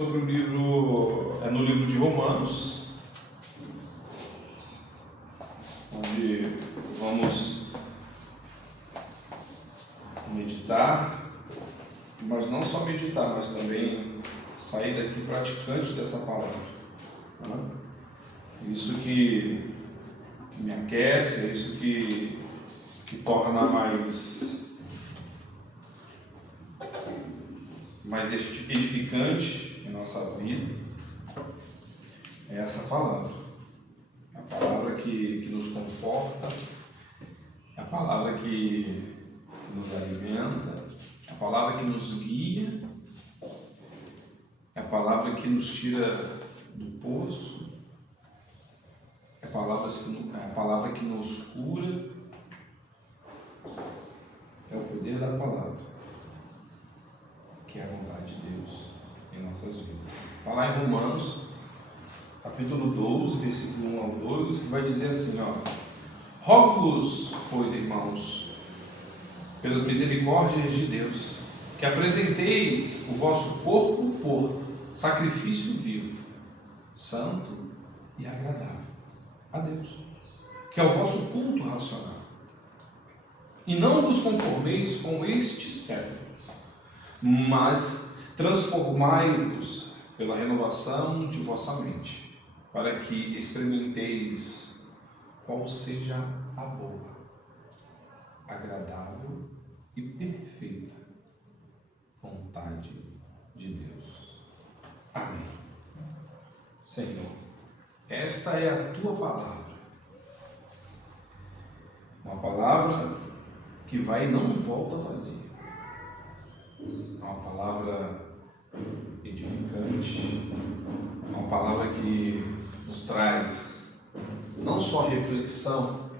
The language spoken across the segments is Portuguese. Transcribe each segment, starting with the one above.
Sobre o livro, no livro de Romanos, onde vamos meditar, mas não só meditar, mas também sair daqui praticante dessa palavra. Né? Isso que me aquece, é isso que torna mais edificante em nossa vida, é essa palavra. É a palavra que nos conforta, é a palavra que nos alimenta, é a palavra que nos guia, é a palavra que nos tira do poço, é a palavra que nos cura, é o poder da palavra, que é a vontade de Deus em nossas vidas. Está lá em Romanos, capítulo 12, versículo 1 ao 2, que vai dizer assim, rogo-vos, pois, irmãos, pelas misericórdias de Deus, que apresenteis o vosso corpo por sacrifício vivo, santo e agradável a Deus, que é o vosso culto racional. E não vos conformeis com este século, mas transformai-vos pela renovação de vossa mente, para que experimenteis qual seja a boa, agradável e perfeita vontade de Deus. Amém. Senhor, esta é a tua palavra, uma palavra que vai e não volta vazia. É uma palavra edificante, uma palavra que nos traz não só reflexão,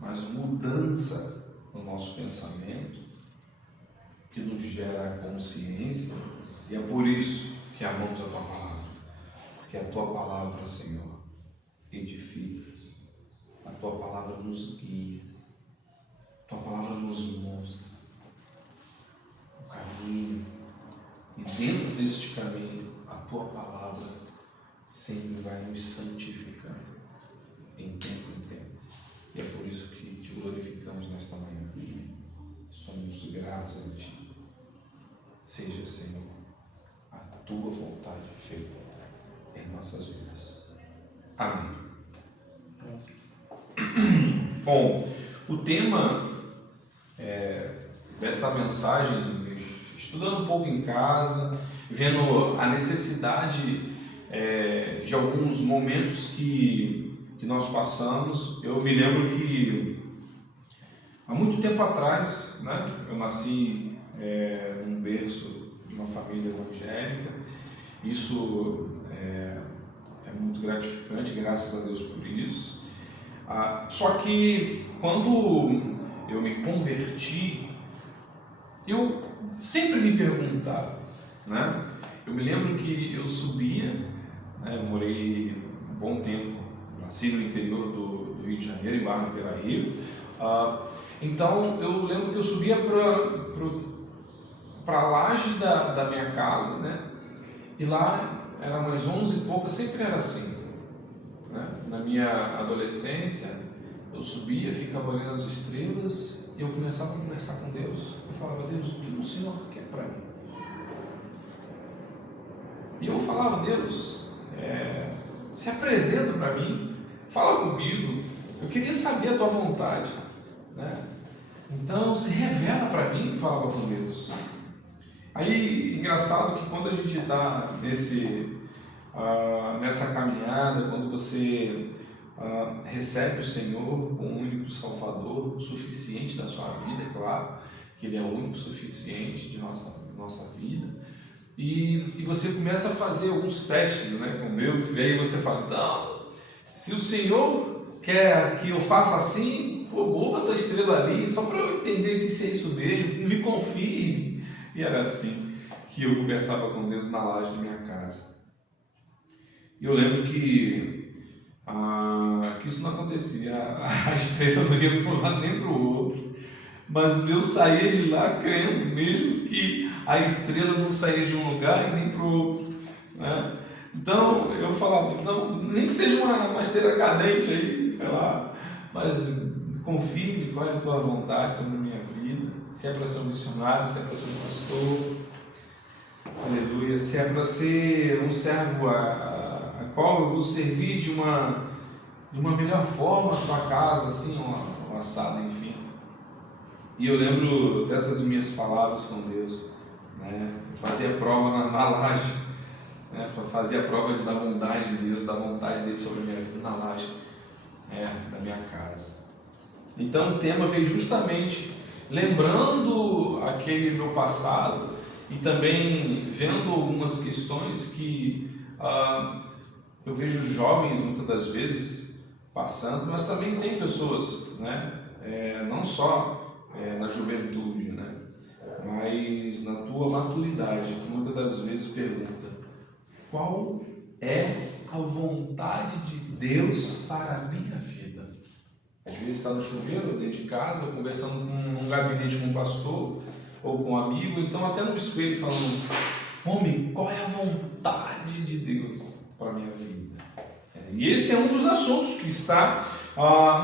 mas mudança no nosso pensamento, que nos gera consciência, e é por isso que amamos a tua palavra, porque a tua palavra, Senhor, edifica, a tua palavra nos guia, a tua palavra nos mostra o caminho, e dentro deste caminho, a tua palavra sempre vai nos santificando, em tempo em tempo. E é por isso que te glorificamos nesta manhã. Somos gratos a ti. Seja, Senhor, a tua vontade feita em nossas vidas. Amém. Bom, o tema desta mensagem, estudando um pouco em casa, vendo a necessidade de alguns momentos que nós passamos. Eu me lembro que há muito tempo atrás, né, eu nasci num berço de uma família evangélica. Isso é muito gratificante, graças a Deus por isso. Só que quando eu me converti, eu sempre me perguntava, né? Eu me lembro que eu subia, né, eu morei um bom tempo, nasci no interior do Rio de Janeiro, em Barra do Piraí. Então eu lembro que eu subia para a laje da minha casa, né? E lá era mais 11 e pouca, sempre era assim, né? Na minha adolescência, eu subia, ficava olhando as estrelas e eu começava a conversar com Deus. Eu falava: Deus, o que o Senhor quer para mim? E eu falava: Deus, se apresenta para mim, fala comigo, eu queria saber a tua vontade, né? Então se revela para mim. Eu falava com Deus. Aí, engraçado que quando a gente está nessa caminhada, quando você recebe o Senhor como único Salvador, o suficiente da sua vida, é claro que Ele é o único suficiente de nossa vida, e você começa a fazer alguns testes, né, com Deus, e aí você fala: não, se o Senhor quer que eu faça assim, mova essa estrela ali, só para eu entender que se é isso mesmo, me confirme. E era assim que eu conversava com Deus na laje da minha casa. E eu lembro que isso não acontecia, a estrela não ia para um lado nem para o outro, mas eu saía de lá crendo mesmo que a estrela não saía de um lugar e nem para o outro, Então eu falava, então, nem que seja uma esteira cadente aí, sei lá, mas confirme qual é a tua vontade sobre a minha vida, se é para ser um missionário, se é para ser um pastor, aleluia, se é para ser um servo a qual eu vou servir de uma melhor forma a tua casa, assim, uma assada, enfim. E eu lembro dessas minhas palavras com Deus, né? Eu fazia prova na laje, né? Fazia a prova da bondade de Deus, da vontade dele sobre a minha vida na laje, da minha casa. Então o tema veio justamente lembrando aquele meu passado e também vendo algumas questões que eu vejo os jovens muitas das vezes passando, mas também tem pessoas, né? Não só na juventude, né? Mas na tua maturidade, que muitas das vezes pergunta: qual é a vontade de Deus para a minha vida? Às vezes está no chuveiro, dentro de casa, conversando num gabinete com um pastor ou com um amigo, então até no espelho falando: homem, qual é a vontade de Deus para a minha vida? E esse é um dos assuntos que está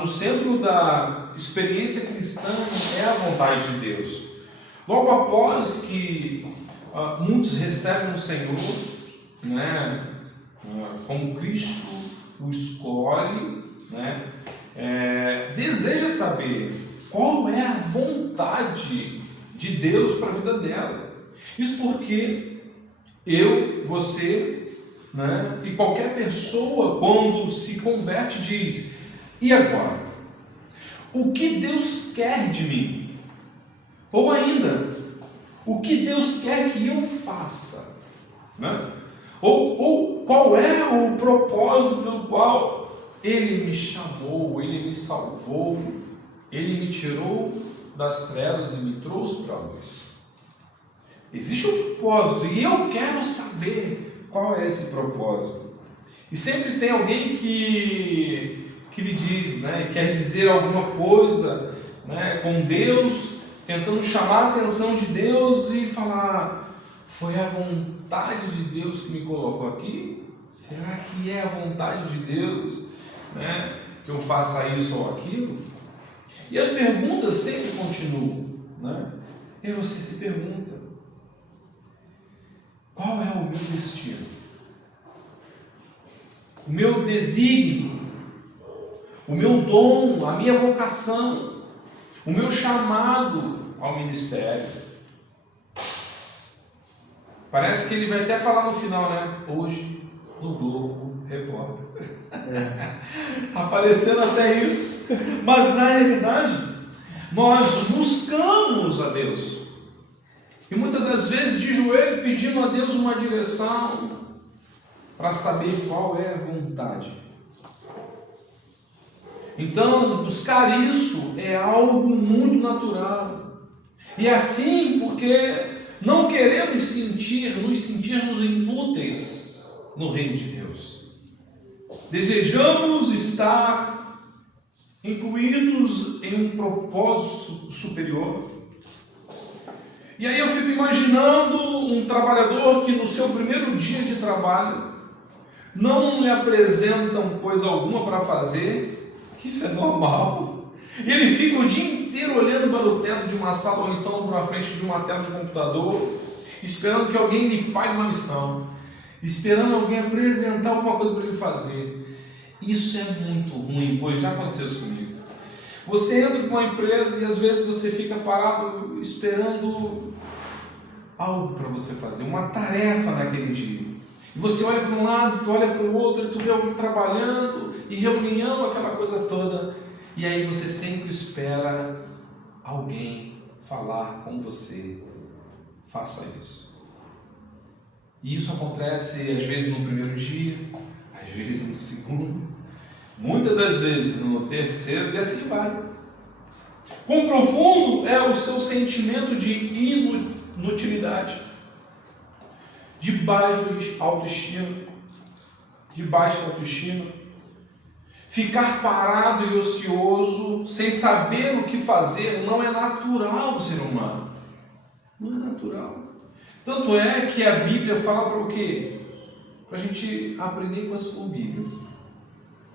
no centro da experiência cristã, é a vontade de Deus. Logo após que muitos recebem o Senhor, né, como Cristo o escolhe, né, deseja saber qual é a vontade de Deus para a vida dela. Isso porque eu, você, né, e qualquer pessoa, quando se converte, diz: e agora? O que Deus quer de mim? Ou ainda, o que Deus quer que eu faça? Né? Ou qual é o propósito pelo qual Ele me chamou, Ele me salvou, Ele me tirou das trevas e me trouxe para a luz? Existe um propósito e eu quero saber qual é esse propósito. E sempre tem alguém que lhe diz, né, quer dizer alguma coisa, né, com Deus, tentando chamar a atenção de Deus e falar: foi a vontade de Deus que me colocou aqui? Será que é a vontade de Deus, né, que eu faça isso ou aquilo? E as perguntas sempre continuam, né? E você se pergunta: qual é o meu destino? O meu desígnio? O meu dom, a minha vocação, o meu chamado ao ministério? Parece que ele vai até falar no final, né? Hoje, no Globo Repórter. Está aparecendo até isso. Mas na realidade, nós buscamos a Deus. E muitas das vezes de joelho pedindo a Deus uma direção para saber qual é a vontade. Então, buscar isso é algo muito natural. E é assim porque não queremos nos sentirmos inúteis no reino de Deus. Desejamos estar incluídos em um propósito superior. E aí eu fico imaginando um trabalhador que no seu primeiro dia de trabalho não lhe apresentam coisa alguma para fazer. Isso é normal. E ele fica o dia inteiro olhando para o teto de uma sala ou então para a frente de uma tela de computador, esperando que alguém lhe pague uma missão, esperando alguém apresentar alguma coisa para ele fazer. Isso é muito ruim, pois já aconteceu isso comigo. Você entra com uma empresa e às vezes você fica parado esperando algo para você fazer, uma tarefa naquele dia. E você olha para um lado, tu olha para o outro, e tu vê alguém trabalhando e reunião, aquela coisa toda. E aí você sempre espera alguém falar com você: faça isso. E isso acontece às vezes no primeiro dia, às vezes no segundo, muitas das vezes no terceiro, e assim vai. Quão profundo é o seu sentimento de inutilidade, de baixa autoestima, ficar parado e ocioso, sem saber o que fazer, não é natural do ser humano. Não é natural. Tanto é que a Bíblia fala para o quê? para a gente aprender com as formigas.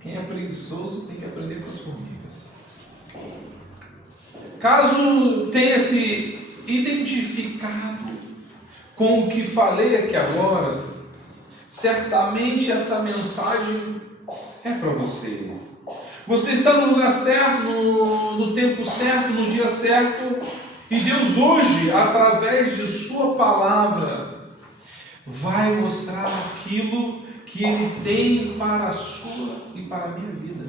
Quem é preguiçoso tem que aprender com as formigas. Caso tenha se identificado com o que falei aqui agora, certamente essa mensagem é para você. Você está no lugar certo, no tempo certo, no dia certo, e Deus hoje, através de sua palavra, vai mostrar aquilo que Ele tem para a sua e para a minha vida.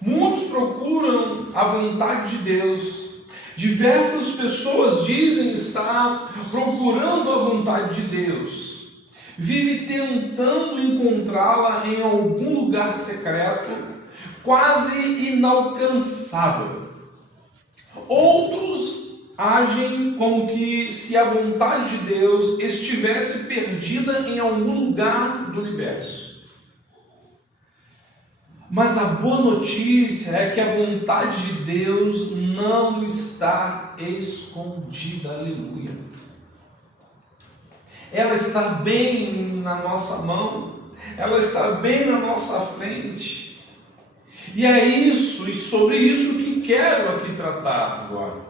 Muitos procuram a vontade de Deus. Diversas pessoas dizem estar procurando a vontade de Deus. Vive tentando encontrá-la em algum lugar secreto, quase inalcançável. Outros agem como que se a vontade de Deus estivesse perdida em algum lugar do universo. Mas a boa notícia é que a vontade de Deus não está escondida, aleluia. Ela está bem na nossa mão, ela está bem na nossa frente. E é isso, e sobre isso que quero aqui tratar agora.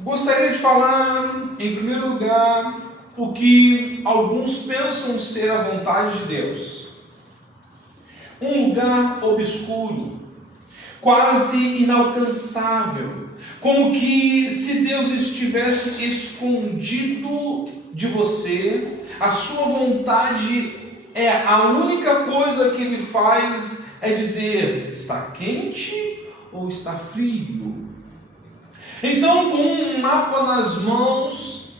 Gostaria de falar, em primeiro lugar, o que alguns pensam ser a vontade de Deus. Um lugar obscuro, quase inalcançável, como que se Deus estivesse escondido de você. A sua vontade é a única coisa que Ele faz é dizer: está quente ou está frio? Então, com um mapa nas mãos,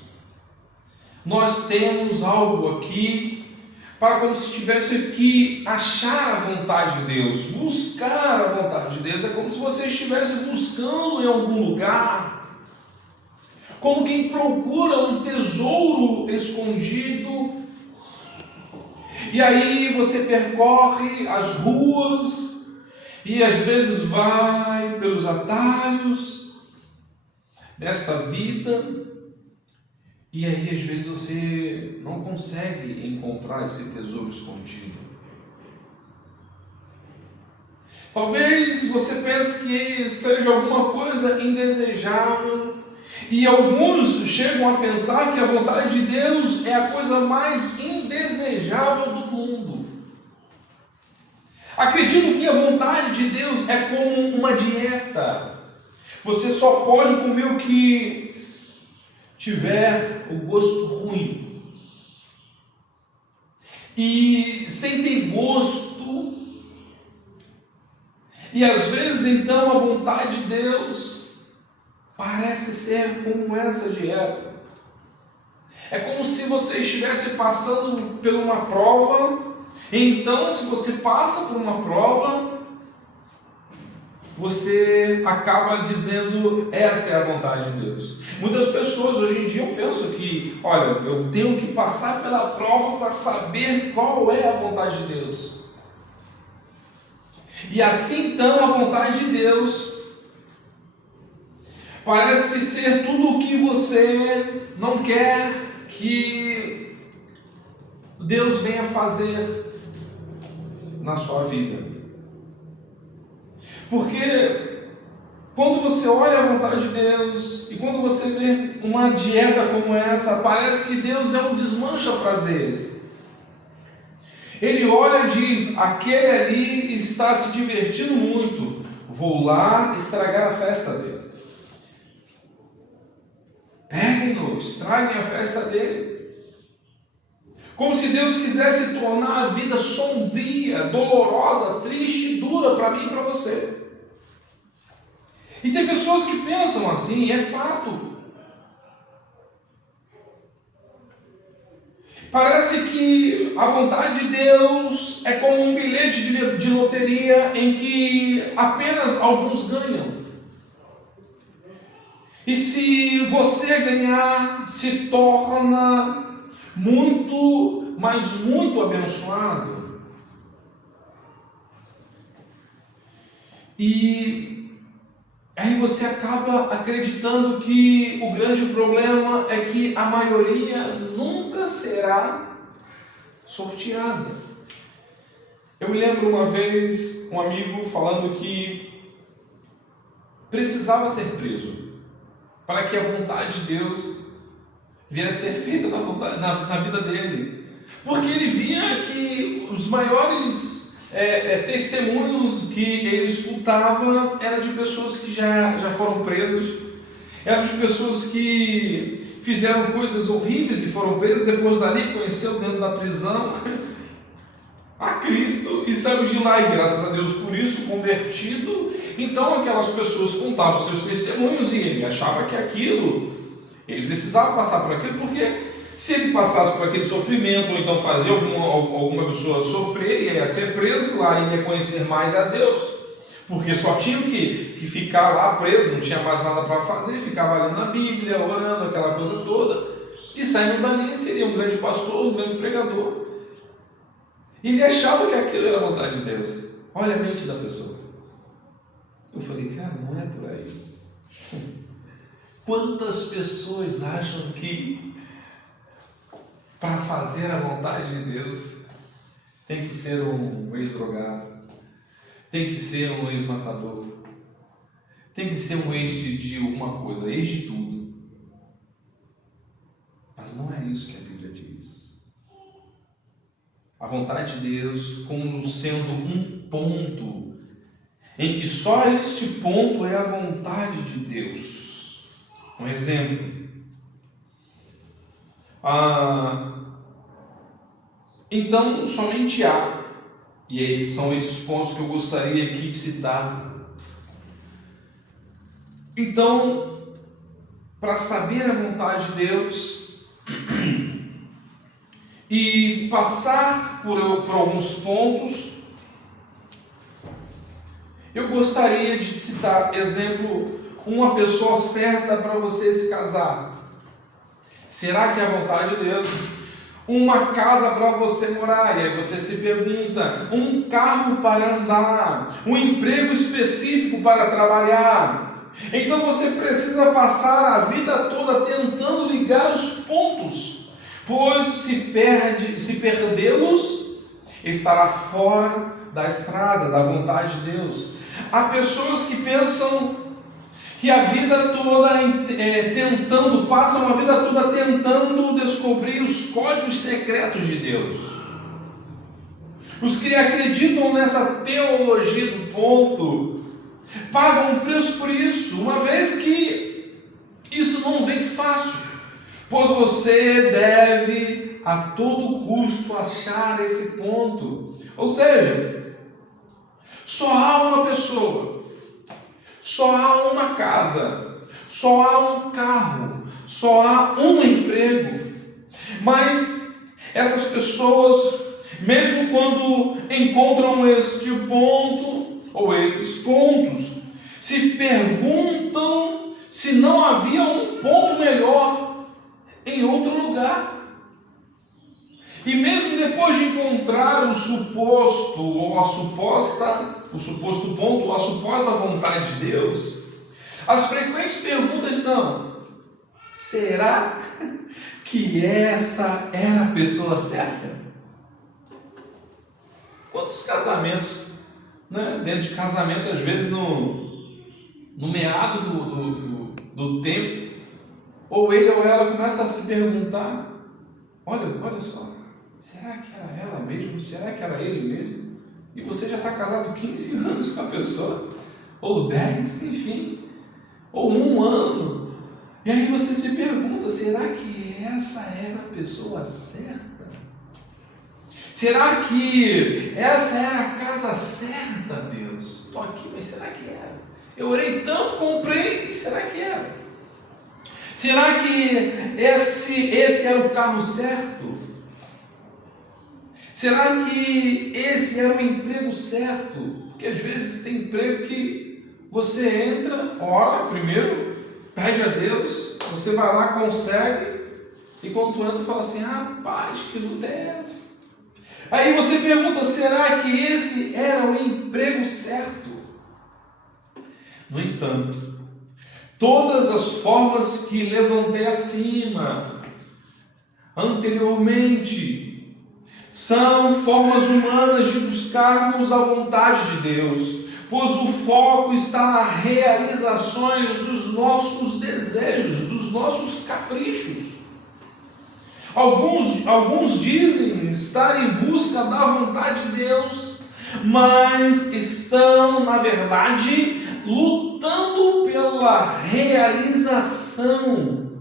nós temos algo aqui para, como se tivesse que achar a vontade de Deus, buscar a vontade de Deus. É como se você estivesse buscando em algum lugar, como quem procura um tesouro escondido. E aí você percorre as ruas e às vezes vai pelos atalhos desta vida. E aí, às vezes, você não consegue encontrar esse tesouro escondido. Talvez você pense que seja alguma coisa indesejável, e alguns chegam a pensar que a vontade de Deus é a coisa mais indesejável do mundo. Acredito que a vontade de Deus é como uma dieta. Você só pode comer o que tiver o gosto ruim. E sem ter gosto. E às vezes então a vontade de Deus parece ser como essa dieta. É como se você estivesse passando por uma prova. Então, se você passa por uma prova, você acaba dizendo: essa é a vontade de Deus. Muitas pessoas hoje em dia eu penso que, olha, eu tenho que passar pela prova para saber qual é a vontade de Deus. E assim então a vontade de Deus parece ser tudo o que você não quer que Deus venha fazer na sua vida. Porque quando você olha a vontade de Deus e quando você vê uma dieta como essa, parece que Deus é um desmancha-prazeres. Ele olha e diz: aquele ali está se divertindo muito, vou lá estragar a festa dele. Peguem-no, estraguem a festa dele. Como se Deus quisesse tornar a vida sombria, dolorosa, triste e dura para mim e para você. E tem pessoas que pensam assim, é fato. Parece que a vontade de Deus é como um bilhete de loteria em que apenas alguns ganham. E se você ganhar, se torna muito, mas muito abençoado. E Aí você acaba acreditando que o grande problema é que a maioria nunca será sorteada. Eu me lembro uma vez um amigo falando que precisava ser preso para que a vontade de Deus viesse a ser feita na vida dele. Porque ele via que os maiores testemunhos que ele escutava eram de pessoas que já foram presas, eram de pessoas que fizeram coisas horríveis e foram presas, depois dali conheceu dentro da prisão a Cristo e saiu de lá, e graças a Deus por isso, convertido. Então aquelas pessoas contavam seus testemunhos e ele achava que aquilo, ele precisava passar por aquilo, porque se ele passasse por aquele sofrimento, ou então fazer alguma pessoa sofrer, ia ser preso lá, ele ia conhecer mais a Deus, porque só tinha que ficar lá preso, não tinha mais nada para fazer, ficava lendo a Bíblia, orando, aquela coisa toda, e saindo dali seria um grande pastor, um grande pregador. E ele achava que aquilo era a vontade de Deus. Olha a mente da pessoa. Eu falei, cara, não é por aí. Quantas pessoas acham que para fazer a vontade de Deus tem que ser um ex-drogado, tem que ser um ex-matador, tem que ser um ex de alguma coisa, ex de tudo. Mas não é isso que a Bíblia diz. A vontade de Deus como sendo um ponto, em que só este ponto é a vontade de Deus. Um exemplo. Então, somente há, e esses são esses pontos que eu gostaria aqui de citar. Então, para saber a vontade de Deus e passar por alguns pontos, eu gostaria de citar, exemplo, uma pessoa certa para você se casar. Será que é a vontade de Deus? Uma casa para você morar, e aí você se pergunta, um carro para andar, um emprego específico para trabalhar. Então você precisa passar a vida toda tentando ligar os pontos, pois se perdê-los, estará fora da estrada, da vontade de Deus. Há pessoas que pensam que a vida toda passam a vida toda tentando descobrir os códigos secretos de Deus. Os que acreditam nessa teologia do ponto pagam um preço por isso, uma vez que isso não vem fácil, pois você deve a todo custo achar esse ponto. Ou seja, só há uma pessoa, só há uma casa, só há um carro, só há um emprego. Mas essas pessoas, mesmo quando encontram este ponto ou esses pontos, se perguntam se não havia um ponto melhor em outro lugar. E mesmo depois de encontrar o suposto ponto, ou a suposta vontade de Deus, as frequentes perguntas são: será que essa era a pessoa certa? Quantos casamentos, dentro de casamento, às vezes no meado do tempo, ou ele ou ela começa a se perguntar: olha só, será que era ela mesmo? Será que era ele mesmo? E você já está casado 15 anos com a pessoa, ou 10, enfim, ou 1 ano. E aí você se pergunta: será que essa era a pessoa certa? Será que essa era a casa certa, Deus? Estou aqui, mas será que era? Eu orei tanto, comprei, e será que era? Será que esse era o carro certo? Será que esse era o emprego certo? Porque às vezes tem emprego que você entra, ora primeiro, pede a Deus, você vai lá, consegue, e quando tu entra, fala assim: rapaz, que luta é essa? Aí você pergunta: será que esse era o emprego certo? No entanto, todas as formas que levantei acima, anteriormente, são formas humanas de buscarmos a vontade de Deus, pois o foco está nas realizações dos nossos desejos, dos nossos caprichos. Alguns dizem estar em busca da vontade de Deus, mas estão, na verdade, lutando pela realização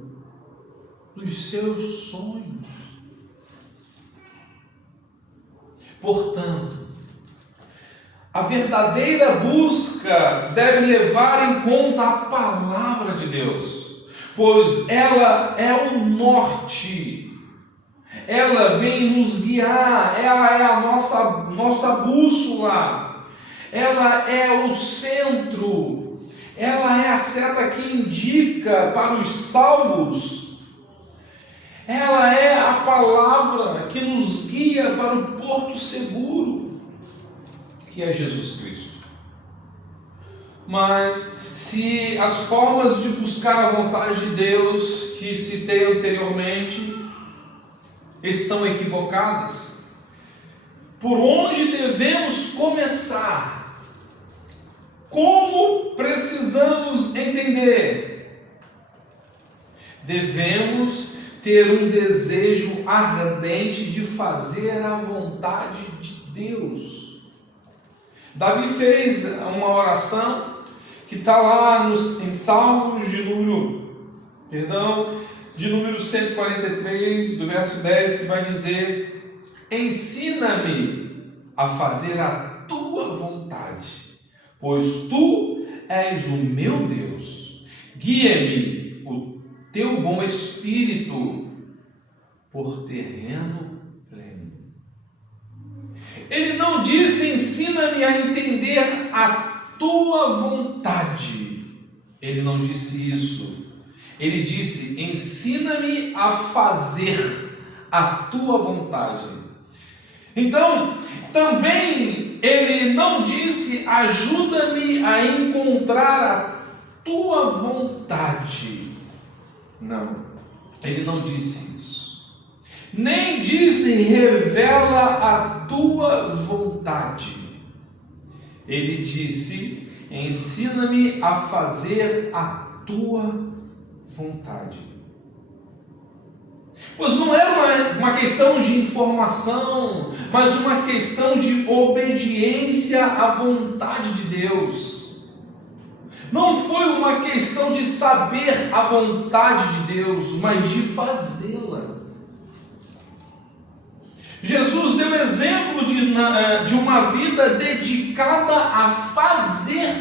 dos seus sonhos. Portanto, a verdadeira busca deve levar em conta a palavra de Deus, pois ela é o norte, ela vem nos guiar, ela é a nossa bússola, ela é o centro, ela é a seta que indica para os salvos. Ela é a palavra que nos guia para o porto seguro, que é Jesus Cristo. Mas, se as formas de buscar a vontade de Deus que citei anteriormente estão equivocadas, por onde devemos começar? Como precisamos entender? Devemos ter um desejo ardente de fazer a vontade de Deus. Davi fez uma oração que está lá em Salmos de número 143, do verso 10, que vai dizer: ensina-me a fazer a tua vontade, pois tu és o meu Deus. Guia-me o teu bom espírito por terreno pleno. Ele não disse: ensina-me a entender a tua vontade. Ele não disse isso. Ele disse: ensina-me a fazer a tua vontade. Então, também ele não disse: ajuda-me a encontrar a tua vontade. Não, ele não disse isso. Nem disse: revela a tua vontade. Ele disse: ensina-me a fazer a tua vontade. Pois não é uma questão de informação, mas uma questão de obediência à vontade de Deus. Não foi uma questão de saber a vontade de Deus, mas de fazê-la. Jesus deu exemplo de uma vida dedicada a fazer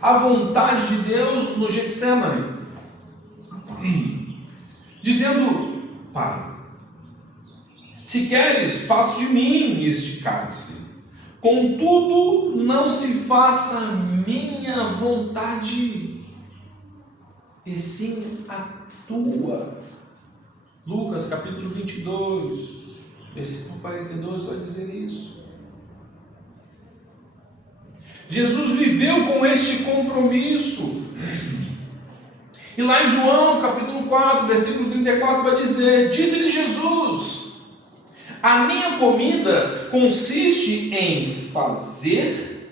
a vontade de Deus no Getsemane, dizendo: Pai, se queres, passe de mim este cálice, contudo não se faça a minha vontade, e sim a tua. Lucas capítulo 22, versículo 42 vai dizer isso. Jesus viveu com este compromisso. E lá em João capítulo 4, versículo 34 vai dizer: disse-lhe Jesus: a minha comida consiste em fazer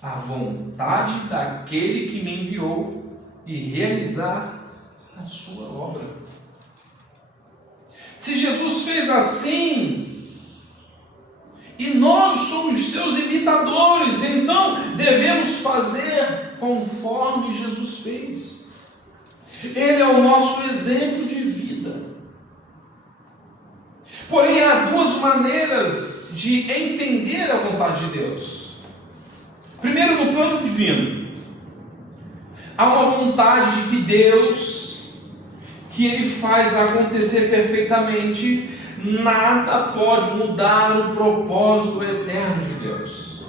a vontade daquele que me enviou e realizar a sua obra. Se Jesus fez assim, e nós somos seus imitadores, então devemos fazer conforme Jesus fez. Ele é o nosso exemplo de vida. Porém, há duas maneiras de entender a vontade de Deus. Primeiro, no plano divino, há uma vontade de que Deus, que Ele faz acontecer perfeitamente. Nada pode mudar o propósito eterno de Deus.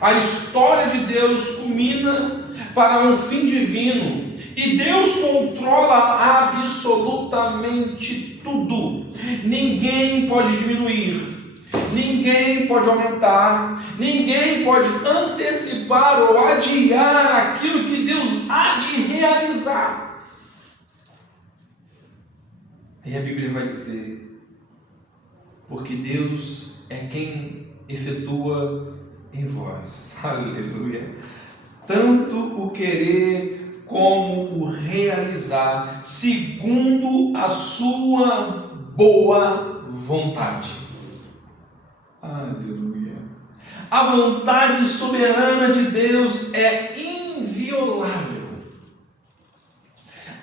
A história de Deus culmina para um fim divino, e Deus controla absolutamente tudo. Ninguém pode diminuir, ninguém pode aumentar, ninguém pode antecipar ou adiar aquilo que Deus há de realizar. E a Bíblia vai dizer, porque Deus é quem efetua em vós, aleluia, tanto o querer como o realizar, segundo a sua boa vontade. Aleluia. A vontade soberana de Deus é inviolável.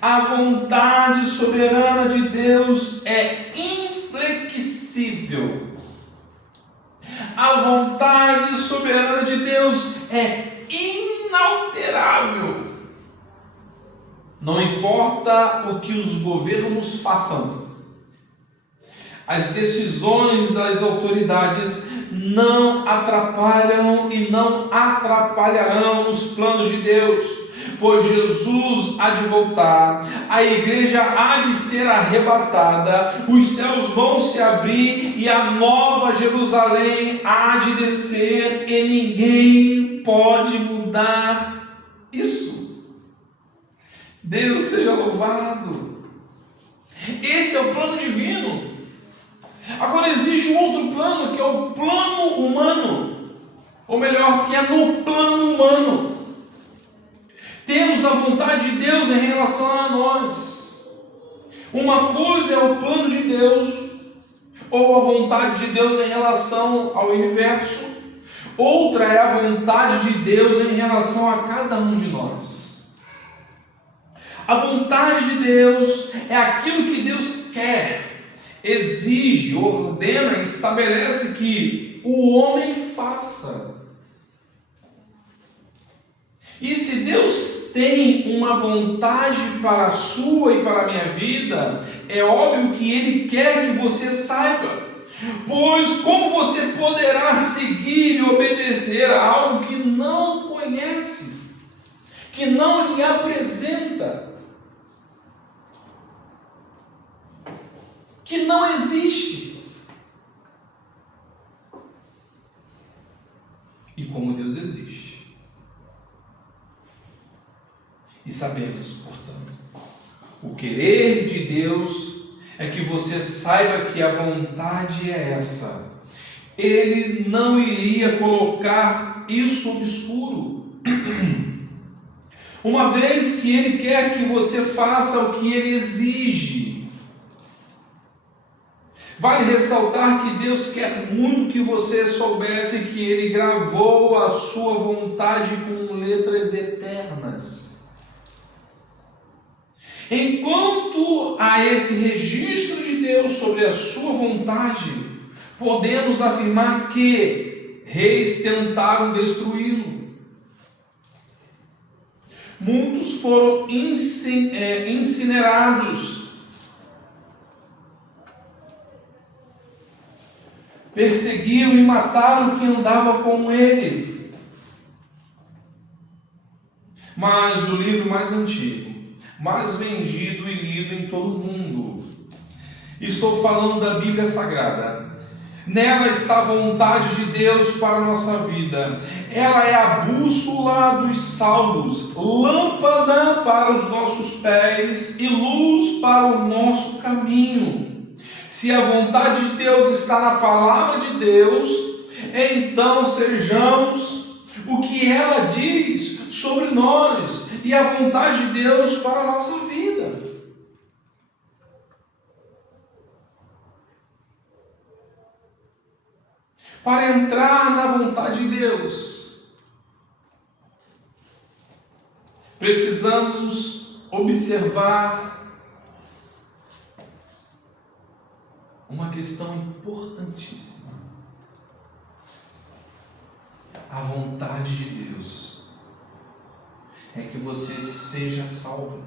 A vontade soberana de Deus é inflexível. A vontade soberana de Deus é inalterável. Não importa o que os governos façam, as decisões das autoridades não atrapalham e não atrapalharão os planos de Deus, pois Jesus há de voltar, a igreja há de ser arrebatada, os céus vão se abrir e a nova Jerusalém há de descer, e ninguém pode mudar isso. Deus seja louvado. Esse é o plano divino. Agora existe um outro plano, que é o plano humano, ou melhor, que é no plano humano. Temos a vontade de Deus em relação a nós. Uma coisa é o plano de Deus, ou a vontade de Deus em relação ao universo. Outra é a vontade de Deus em relação a cada um de nós. A vontade de Deus é aquilo que Deus quer, exige, ordena e estabelece que o homem faça. E se Deus tem uma vontade para a sua e para a minha vida, é óbvio que Ele quer que você saiba, pois como você poderá seguir e obedecer a algo que não conhece, que não lhe apresenta, que não existe? E como Deus existe. E sabemos, portanto, o querer de Deus é que você saiba que a vontade é essa. Ele não iria colocar isso obscuro. Uma vez que Ele quer que você faça o que Ele exige. Vale ressaltar que Deus quer muito que você soubesse que Ele gravou a sua vontade com letras eternas. Enquanto há esse registro de Deus sobre a sua vontade, podemos afirmar que reis tentaram destruí-lo. Muitos foram incinerados. Perseguiram e mataram quem andava com ele. Mas o livro mais antigo, mais vendido e lido em todo o mundo, estou falando da Bíblia Sagrada. Nela está a vontade de Deus para a nossa vida. Ela é a bússola dos salvos, lâmpada para os nossos pés e luz para o nosso caminho. Se a vontade de Deus está na palavra de Deus, então sejamos o que ela diz sobre nós e a vontade de Deus para a nossa vida. Para entrar na vontade de Deus, precisamos observar uma questão importantíssima. A vontade de Deus é que você seja salvo.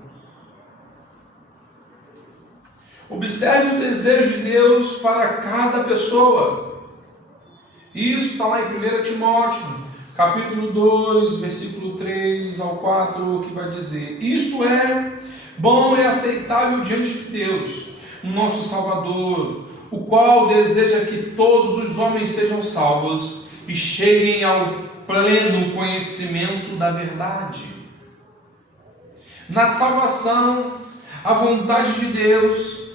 Observe o desejo de Deus para cada pessoa. Isso está lá em 1 Timóteo, capítulo 2, versículo 3 ao 4, que vai dizer: isto é bom e aceitável diante de Deus, o nosso Salvador, o qual deseja que todos os homens sejam salvos e cheguem ao pleno conhecimento da verdade. Na salvação, a vontade de Deus,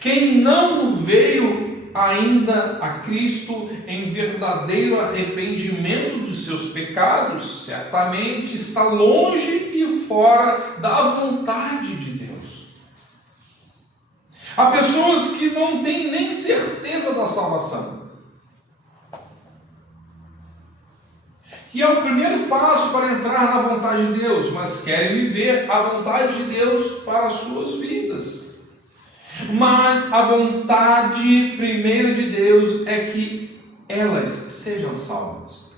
quem não veio ainda a Cristo em verdadeiro arrependimento dos seus pecados, certamente está longe e fora da vontade de Deus. Há pessoas que não têm nem certeza da salvação, que é o primeiro passo para entrar na vontade de Deus, mas querem viver a vontade de Deus para as suas vidas. Mas a vontade primeira de Deus é que elas sejam salvas.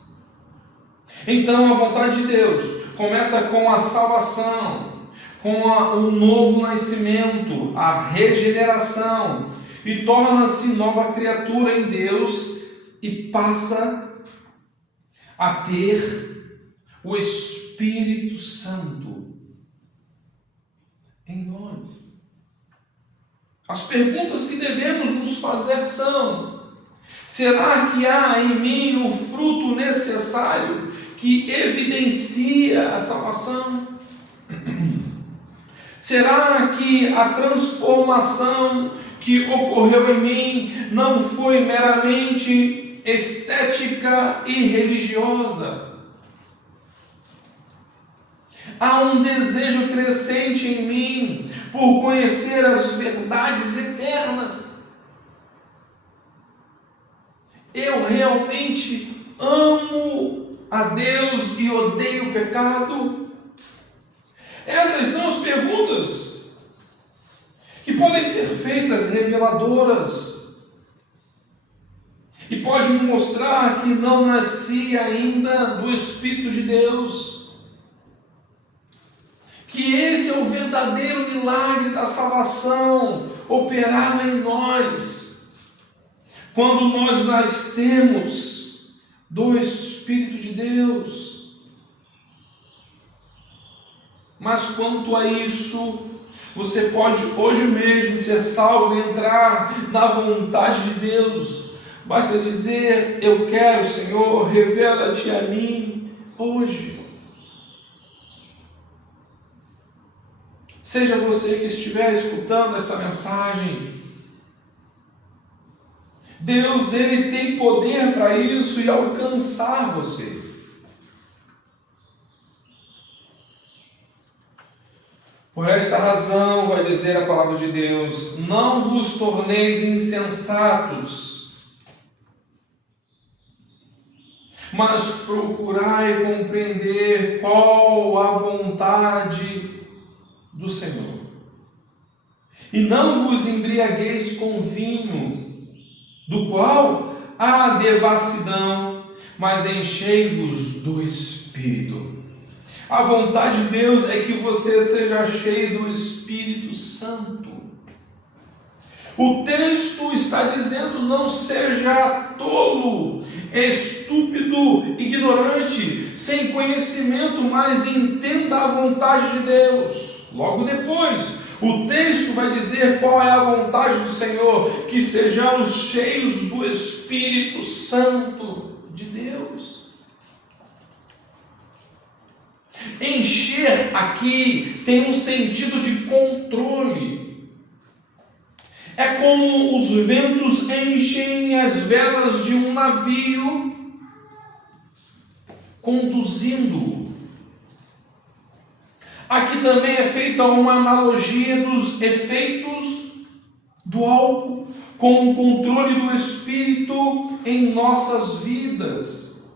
Então a vontade de Deus começa com a salvação, com um novo nascimento, a regeneração, e torna-se nova criatura em Deus e passa a ter o Espírito Santo em nós. As perguntas que devemos nos fazer são: será que há em mim o fruto necessário que evidencia a salvação? Será que a transformação que ocorreu em mim não foi meramente estética e religiosa? Há um desejo crescente em mim por conhecer as verdades eternas. Eu realmente amo a Deus e odeio o pecado? Essas são as perguntas que podem ser feitas reveladoras e pode me mostrar que não nasci ainda do Espírito de Deus, que esse é o verdadeiro milagre da salvação operado em nós, quando nós nascemos do Espírito de Deus. Mas quanto a isso, você pode hoje mesmo ser salvo e entrar na vontade de Deus. Basta dizer: eu quero, Senhor, revela-te a mim hoje. Seja você que estiver escutando esta mensagem, Deus, Ele tem poder para isso e alcançar você. Por esta razão, vai dizer a palavra de Deus: não vos torneis insensatos, mas procurai compreender qual a vontade do Senhor. E não vos embriagueis com vinho, do qual há devassidão, mas enchei-vos do Espírito. A vontade de Deus é que você seja cheio do Espírito Santo. O texto está dizendo: não seja tolo, estúpido, ignorante, sem conhecimento, mas entenda a vontade de Deus. Logo depois, o texto vai dizer qual é a vontade do Senhor: que sejamos cheios do Espírito Santo de Deus. Encher aqui tem um sentido de controle. É como os ventos enchem as velas de um navio, conduzindo-o. Aqui também é feita uma analogia dos efeitos do álcool com o controle do Espírito em nossas vidas.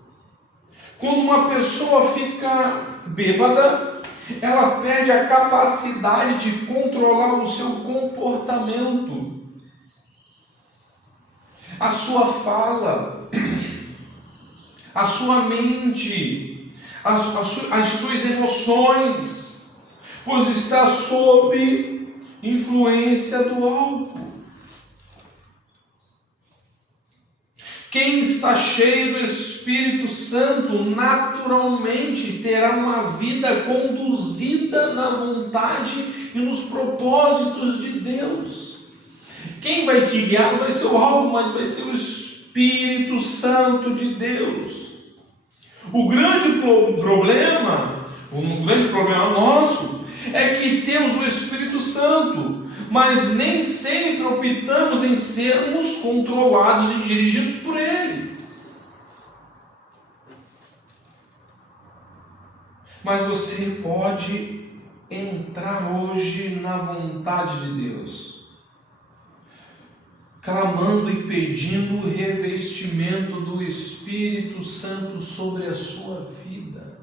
Quando uma pessoa fica bêbada, ela perde a capacidade de controlar o seu comportamento, a sua fala, a sua mente, as suas emoções, pois está sob influência do álcool. Quem está cheio do Espírito Santo naturalmente terá uma vida conduzida na vontade e nos propósitos de Deus. Quem vai te guiar não vai ser algo, mas vai ser o Espírito Santo de Deus. O grande problema nosso é que temos o Espírito Santo, mas nem sempre optamos em sermos controlados e dirigidos por Ele. Mas você pode entrar hoje na vontade de Deus, clamando e pedindo o revestimento do Espírito Santo sobre a sua vida.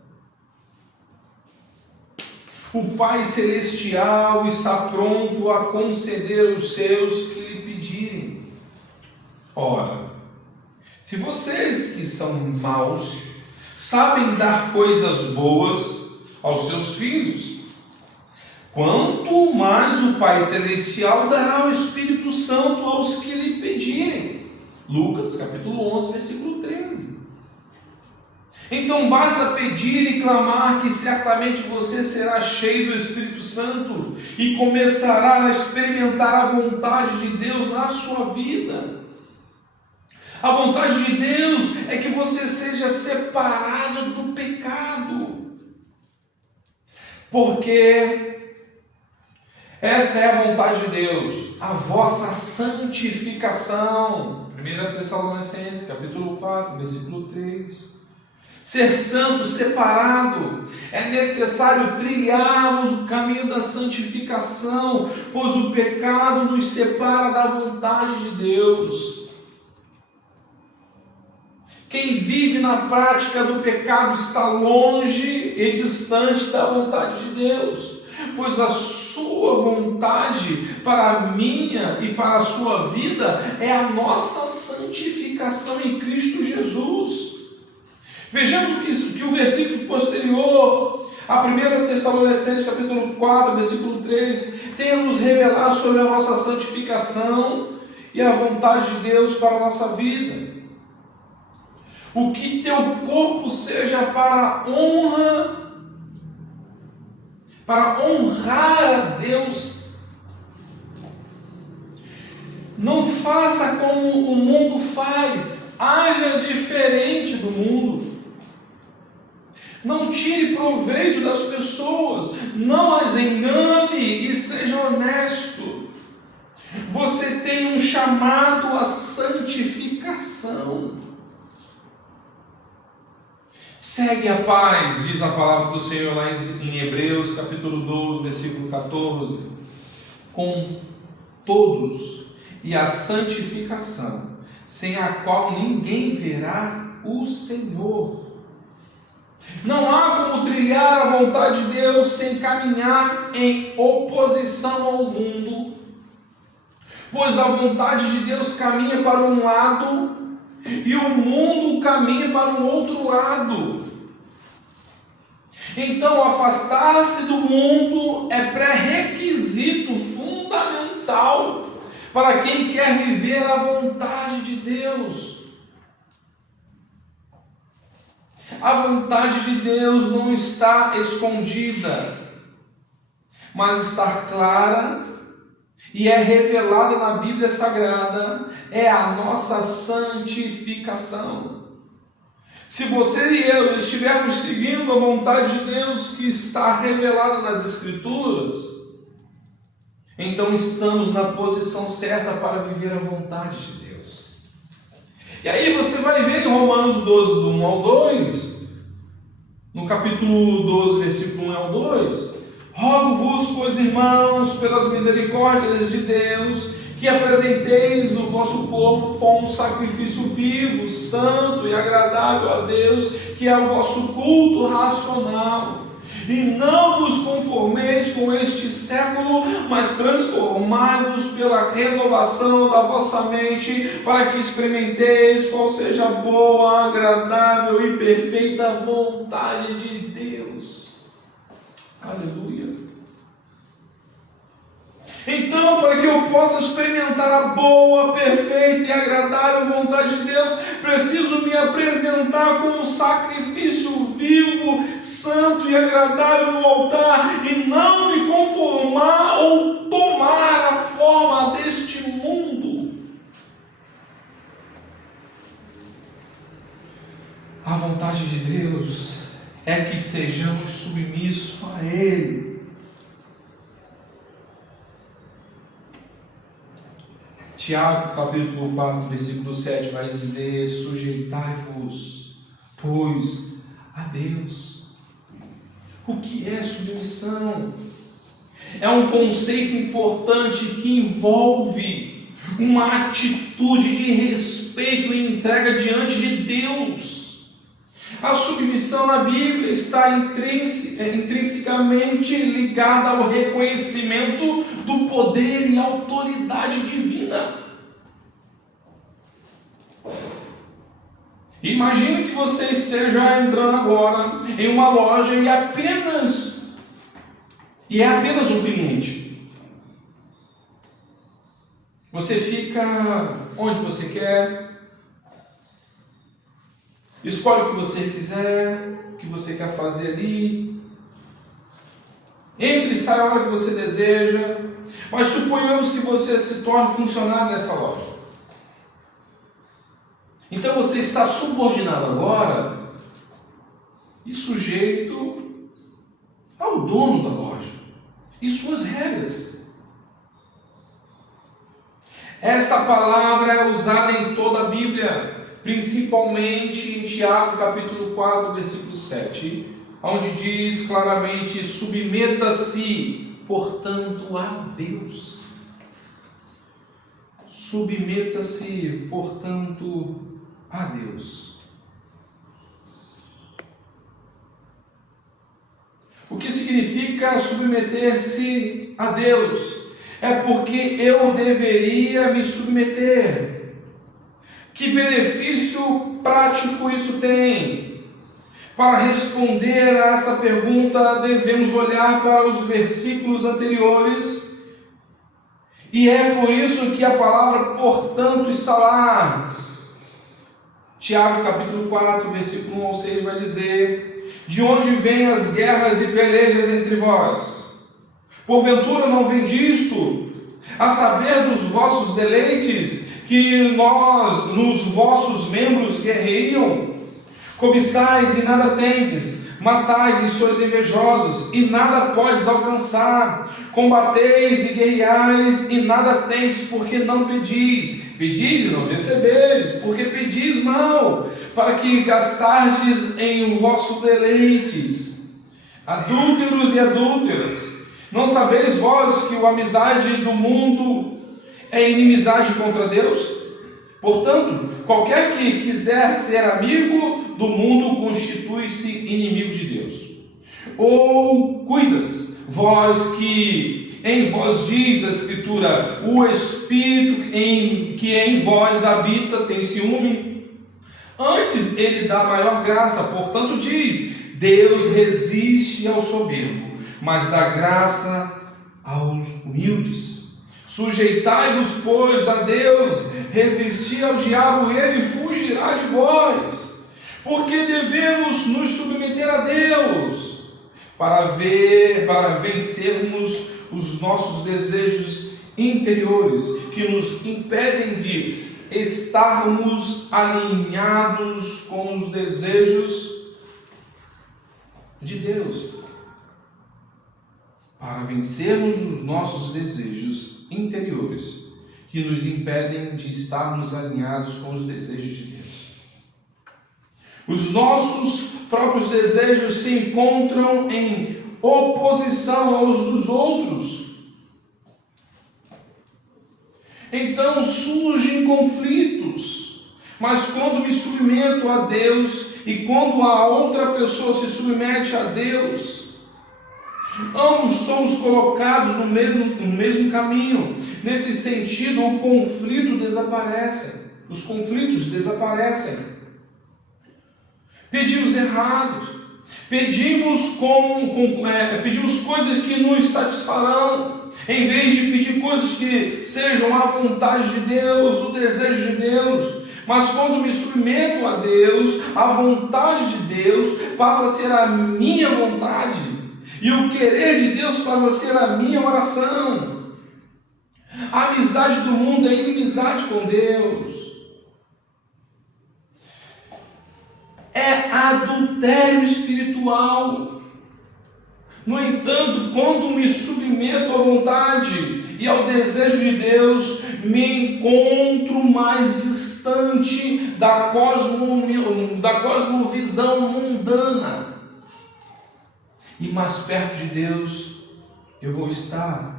O Pai Celestial está pronto a conceder os seus que lhe pedirem. Ora, se vocês que são maus sabem dar coisas boas aos seus filhos, quanto mais o Pai Celestial dará o Espírito Santo aos que lhe pedirem. Lucas capítulo 11, versículo 13. Então basta pedir e clamar que certamente você será cheio do Espírito Santo e começará a experimentar a vontade de Deus na sua vida. A vontade de Deus é que você seja separado do pecado, porque esta é a vontade de Deus, a vossa santificação. 1 Tessalonicenses capítulo 4, versículo 3. Ser santo, separado, é necessário trilharmos o caminho da santificação, pois o pecado nos separa da vontade de Deus. Quem vive na prática do pecado está longe e distante da vontade de Deus, pois a sua vontade para a minha e para a sua vida é a nossa santificação em Cristo Jesus. Vejamos que o versículo posterior, a 1 Tessalonicenses capítulo 4, versículo 3, tem a nos revelar sobre a nossa santificação e a vontade de Deus para a nossa vida. O que teu corpo seja para honrar a Deus. Não faça como o mundo faz, haja diferente do mundo. Não tire proveito das pessoas, não as engane e seja honesto. Você tem um chamado à santificação. Segue a paz, diz a palavra do Senhor lá em Hebreus capítulo 12, versículo 14, com todos, e a santificação, sem a qual ninguém verá o Senhor. Não há como trilhar a vontade de Deus sem caminhar em oposição ao mundo, pois a vontade de Deus caminha para um lado e o mundo caminha para um outro lado. Então, afastar-se do mundo é pré-requisito fundamental para quem quer viver a vontade de Deus. A vontade de Deus não está escondida, mas está clara e é revelada na Bíblia Sagrada, é a nossa santificação. Se você e eu estivermos seguindo a vontade de Deus que está revelada nas Escrituras, então estamos na posição certa para viver a vontade de Deus. E aí você vai ver em Romanos 12, do 1 ao 2, no capítulo 12, versículo 1 ao 2, rogo-vos, pois, irmãos, pelas misericórdias de Deus, que apresenteis o vosso corpo como um sacrifício vivo, santo e agradável a Deus, que é o vosso culto racional. E não vos conformeis com este século, mas transformai-vos pela renovação da vossa mente, para que experimenteis qual seja a boa, agradável e perfeita vontade de Deus. Aleluia. Então, para que eu possa experimentar a boa, perfeita e agradável vontade de Deus, preciso me apresentar como um sacrifício vivo, santo e agradável no altar, e não me conformar ou tomar a forma deste mundo. A vontade de Deus é que sejamos submissos a Ele. Tiago, capítulo 4, versículo 7, vai dizer: sujeitai-vos, pois, a Deus. O que é submissão? É um conceito importante que envolve uma atitude de respeito e entrega diante de Deus. A submissão na Bíblia está intrinsecamente ligada ao reconhecimento do poder e autoridade divina. Imagine que você esteja entrando agora em uma loja e é apenas um cliente. Você fica onde você quer, escolhe o que você quiser, o que você quer fazer ali, entre e sai a hora que você deseja, mas suponhamos que você se torne funcionário nessa loja. Então você está subordinado agora e sujeito ao dono da loja e suas regras. Esta palavra é usada em toda a Bíblia, principalmente em Tiago capítulo 4, versículo 7, onde diz claramente: submeta-se, portanto, a Deus. Submeta-se, portanto, a Deus. O que significa submeter-se a Deus? É porque eu deveria me submeter. Que benefício prático isso tem? Para responder a essa pergunta, devemos olhar para os versículos anteriores, e é por isso que a palavra portanto está lá. Tiago capítulo 4, versículo 1 ao 6 vai dizer: de onde vêm as guerras e pelejas entre vós? Porventura não vem disto, a saber dos vossos deleites, que nos vossos membros guerreiam? Cobiçais e nada tendes, matais e sois invejosos, e nada podes alcançar. Combateis e guerreais, e nada tendes, porque não pedis. Pedis e não recebeis, porque pedis mal, para que gastardes em vossos deleites. Adúlteros e adúlteras, não sabeis vós que a amizade do mundo é inimizade contra Deus? Portanto, qualquer que quiser ser amigo do mundo constitui-se inimigo de Deus. Ou cuidas, vós que em vós diz a Escritura: o Espírito que em vós habita tem ciúme? Antes ele dá maior graça, portanto diz: Deus resiste ao soberbo, mas dá graça aos humildes. Sujeitai-vos, pois, a Deus, resisti ao diabo, ele fugirá de vós. Porque devemos nos submeter a Deus, para vencermos os nossos desejos interiores, que nos impedem de estarmos alinhados com os desejos de Deus. Para vencermos os nossos desejos interiores, que nos impedem de estarmos alinhados com os desejos de Deus. Os nossos próprios desejos se encontram em oposição aos dos outros. Então surgem conflitos. Mas quando me submeto a Deus e quando a outra pessoa se submete a Deus, ambos somos colocados no mesmo caminho. Nesse sentido, o conflito desaparece. Os conflitos desaparecem. Pedimos errado. Pedimos coisas que nos satisfarão, em vez de pedir coisas que sejam a vontade de Deus, o desejo de Deus. Mas quando me submeto a Deus, a vontade de Deus passa a ser a minha vontade. E o querer de Deus passa a ser a minha oração. A amizade do mundo é inimizade com Deus. É é adultério espiritual. No entanto, quando me submeto à vontade e ao desejo de Deus, me encontro mais distante da cosmovisão mundana e mais perto de Deus eu vou estar.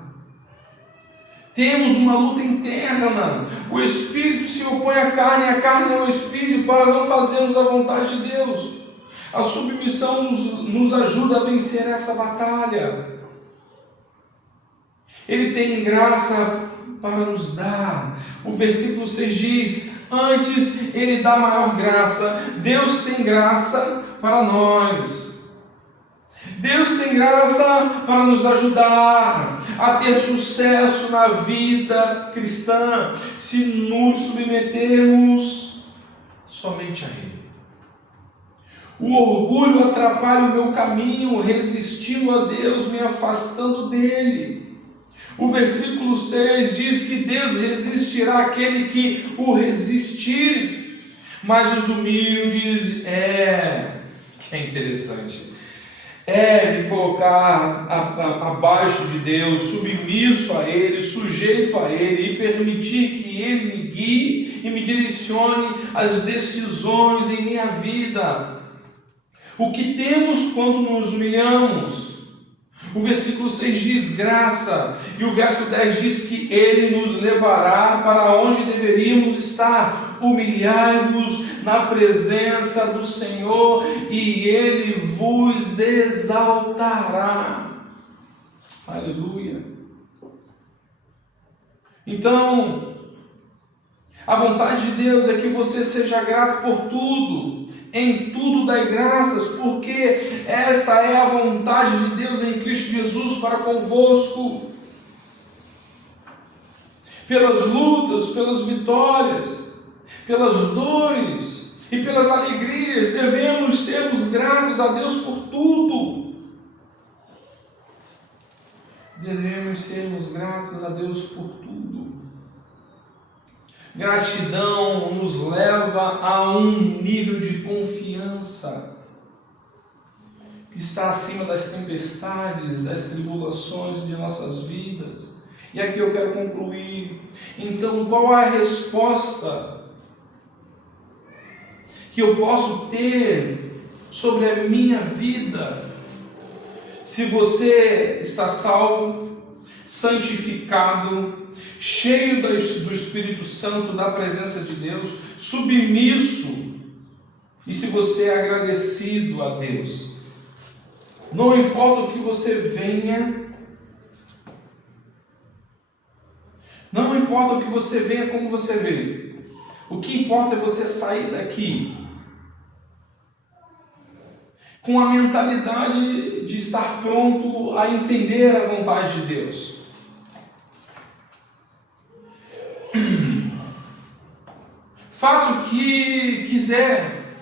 Temos uma luta interna. O Espírito se opõe à carne, e a carne ao Espírito, para não fazermos a vontade de Deus. A submissão nos ajuda a vencer essa batalha. Ele tem graça para nos dar. O versículo 6 diz: antes Ele dá maior graça. Deus tem graça para nós. Deus tem graça para nos ajudar a ter sucesso na vida cristã, se nos submetermos somente a Ele. O orgulho atrapalha o meu caminho, resistindo a Deus, me afastando dele. O versículo 6 diz que Deus resistirá àquele que o resistir, mas os humildes que é interessante, me colocar abaixo de Deus, submisso a Ele, sujeito a Ele, e permitir que Ele me guie e me direcione as decisões em minha vida. O que temos quando nos humilhamos? O versículo 6 diz graça, e o verso 10 diz que Ele nos levará para onde deveríamos estar. Humilhai-vos na presença do Senhor e Ele vos exaltará. Aleluia. Então, a vontade de Deus é que você seja grato por tudo. Em tudo dai graças, porque esta é a vontade de Deus em Cristo Jesus para convosco. Pelas lutas, pelas vitórias, pelas dores e pelas alegrias, devemos sermos gratos a Deus por tudo. Devemos sermos gratos a Deus por tudo. Gratidão nos leva a um nível de confiança que está acima das tempestades, das tribulações de nossas vidas. E aqui eu quero concluir. Então, qual é a resposta que eu posso ter sobre a minha vida? Se você está salvo, santificado, cheio do Espírito Santo, da presença de Deus, submisso, e se você é agradecido a Deus, não importa o que você venha, não importa o que você venha, como você veio, o que importa é você sair daqui com a mentalidade de estar pronto a entender a vontade de Deus. Faça o que quiser.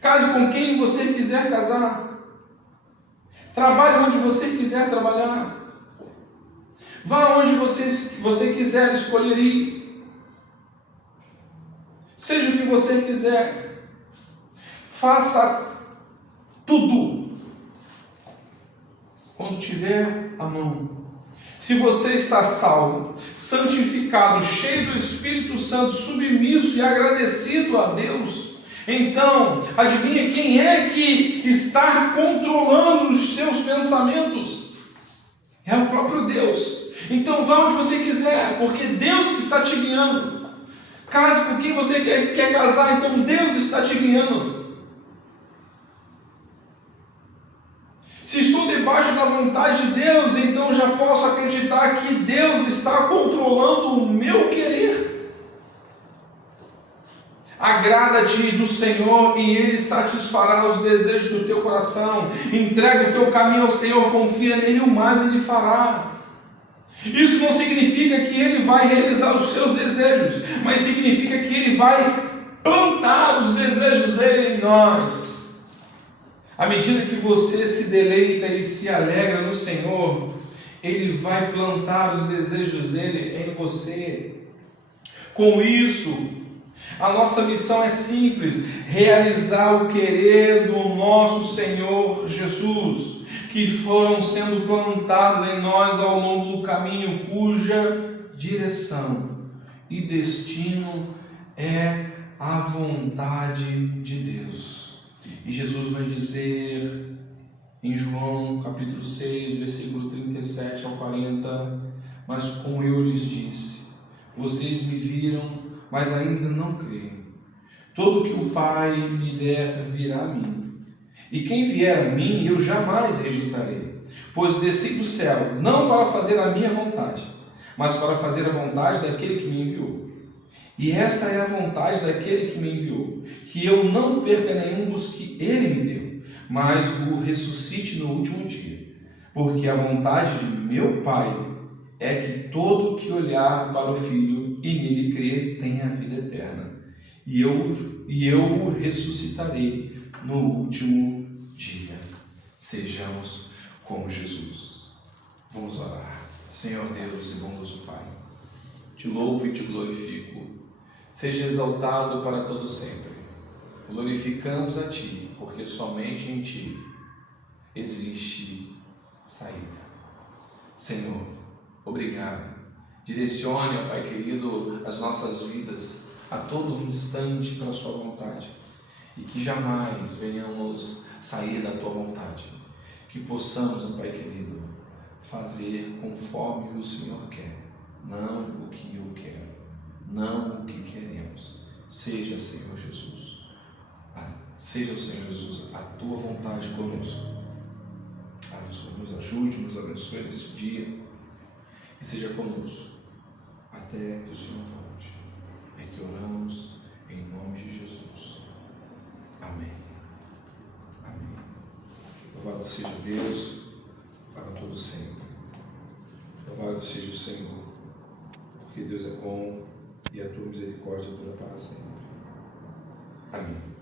Case com quem você quiser casar. Trabalhe onde você quiser trabalhar. Vá onde você quiser escolher ir. Seja o que você quiser. Faça tudo quando tiver a mão. Se você está salvo, santificado, cheio do Espírito Santo, submisso e agradecido a Deus, então, adivinha quem é que está controlando os seus pensamentos? É o próprio Deus. Então vá onde você quiser, porque Deus que está te guiando. Case com quem você quer casar, então Deus está te guiando. Se estou debaixo da vontade de Deus, então já posso acreditar que Deus está controlando o meu querer. Agrada-te do Senhor e Ele satisfará os desejos do teu coração. Entrega o teu caminho ao Senhor, confia nele, o mais Ele fará. Isso não significa que Ele vai realizar os seus desejos, mas significa que Ele vai plantar os desejos dele em nós. À medida que você se deleita e se alegra no Senhor, Ele vai plantar os desejos dele em você. Com isso, A nossa missão é simples: realizar o querer do nosso Senhor Jesus, que foram sendo plantados em nós ao longo do caminho, cuja direção e destino é a vontade de Deus. E Jesus vai dizer em João capítulo 6, versículo 37 ao 40, mas como eu lhes disse, vocês me viram, mas ainda não creem. Todo que o Pai me der virá a mim, e quem vier a mim eu jamais rejeitarei, pois desci do céu não para fazer a minha vontade, mas para fazer a vontade daquele que me enviou. E esta é a vontade daquele que me enviou, que eu não perca nenhum dos que ele me deu, mas o ressuscite no último dia. Porque a vontade de meu Pai é que todo que olhar para o Filho e nele crer tenha a vida eterna. E eu o ressuscitarei no último dia. Sejamos como Jesus. Vamos orar. Senhor Deus e bondoso Pai, te louvo e te glorifico. Seja exaltado para todo sempre. Glorificamos a Ti, porque somente em Ti existe saída. Senhor, obrigado. Direcione, ó Pai querido, as nossas vidas a todo instante para a Sua vontade, e que jamais venhamos sair da Tua vontade. Que possamos, ó Pai querido, fazer conforme o Senhor quer, não o que eu quero, não o que queremos. Seja, Senhor Jesus, seja, Senhor Jesus, a Tua vontade conosco. Nos ajude, nos abençoe nesse dia e seja conosco até que o Senhor volte. É que oramos em nome de Jesus. Amém. Amém. Louvado seja Deus para todo sempre. Louvado seja o Senhor, porque Deus é bom e a tua misericórdia dura para sempre. Amém.